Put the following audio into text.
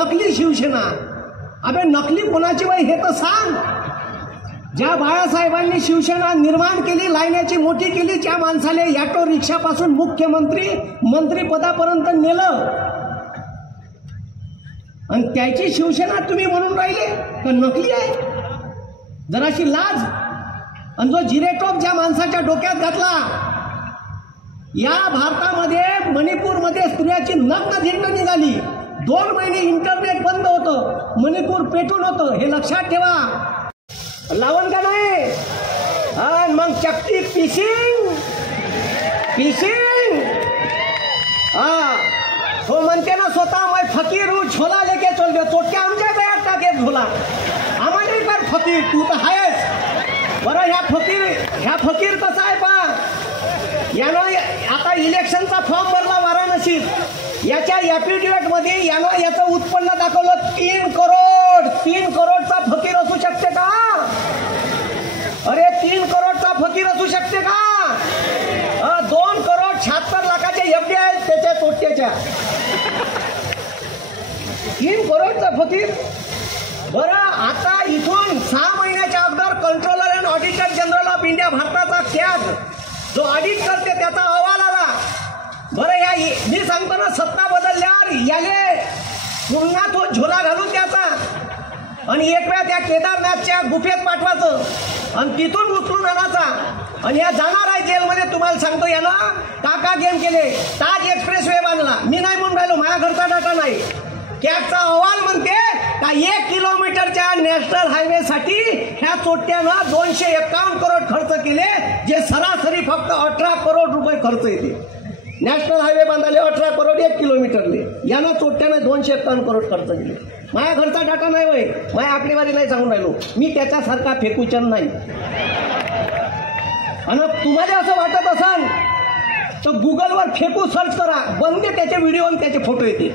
नकली शिवसेना. अबे नकली कोणाची बाई हे तर सांग. ज्या बाळासाहेबांनी शिवसेना निर्माण केली, लायण्याची मोठी केली, त्या माणसाला ऑटो रिक्षापासून मुख्यमंत्री मंत्रिपदापर्यंत नेलं आणि त्याची शिवसेना तुम्ही म्हणून राहिले तर नकली आहे. जराशी लाज. आणि जो जिरेटॉप ज्या माणसाच्या डोक्यात घातला, या भारतामध्ये मणिपूरमध्ये स्त्रियाची नग्न धिंड निघाली, 2 महिने इंटरनेट बंद होतं, मणिपूर पेटून होतं, हे लक्षात ठेवा. लावण का नाही. आणि मग चक्की पिशिंग. तो म्हणते ना स्वतः मैं फकीर हूँ, झोला लेके चल गए. चोटक्या आमच्या गळ्यात टाके झोला. आम्हाला कर फकीर, तू तर आहेस. बरं ह्या फकीर कसा आहे पा. यानं आता इलेक्शनचा फॉर्म भरला वाराणसीत. याच्या ॲफिडेव्हिटमध्ये यानं याचं उत्पन्न दाखवलं 3 करोड. 3 करोडचा फकीर असू शकते का. अरे 3 करोडचा फकीर असू शकते का. 2 करोड 76 लाखाचे एफडी आहेत त्याच्या तोट्याच्या. 3 करोडचा फकीर. बरं आता इथून 6 महिन्याच्या अगोदर controller and auditor general of India भारताचा कॅग जो ऑडिट करते त्याचा अहवाल आला. बरं या मी सांगतो ना, सत्ता बदलल्यावर याले पुन्हा तो झोला घालून द्यायचा आणि एक वेळा त्या केदारनाथच्या गुफेत पाठवायचं आणि तिथून उचलून आणायचा आणि या जाणार आहे जेलमध्ये. तुम्हाला सांगतो यानं टाका गेम केले, ताज एक्सप्रेस वे बांधला. मी नाही म्हणून राहिलो, माझ्या घरचा डाटा नाही. कॅगचा अहवाल म्हणते का 1 किलोमीटरच्या नॅशनल हायवेसाठी ह्या चोट्यानं 251 करोड खर्च केले, जे सरासरी फक्त 18 करोड रुपये खर्च येते. नॅशनल हायवे बांधाले 18 करोड 1 किलोमीटरले. यानं चोट्यानं 251 करोड खर्च केले. माझ्या घरचा डाटा नाही होय, माझ्या आकडेवारी नाही सांगून राहिलो. मी त्याच्यासारखा फेकूचन नाही. आणि तुम्हाला असं वाटत असाल तर गुगलवर फेकू सर्च करा, बंद त्याचे व्हिडिओ आणि त्याचे फोटो येते.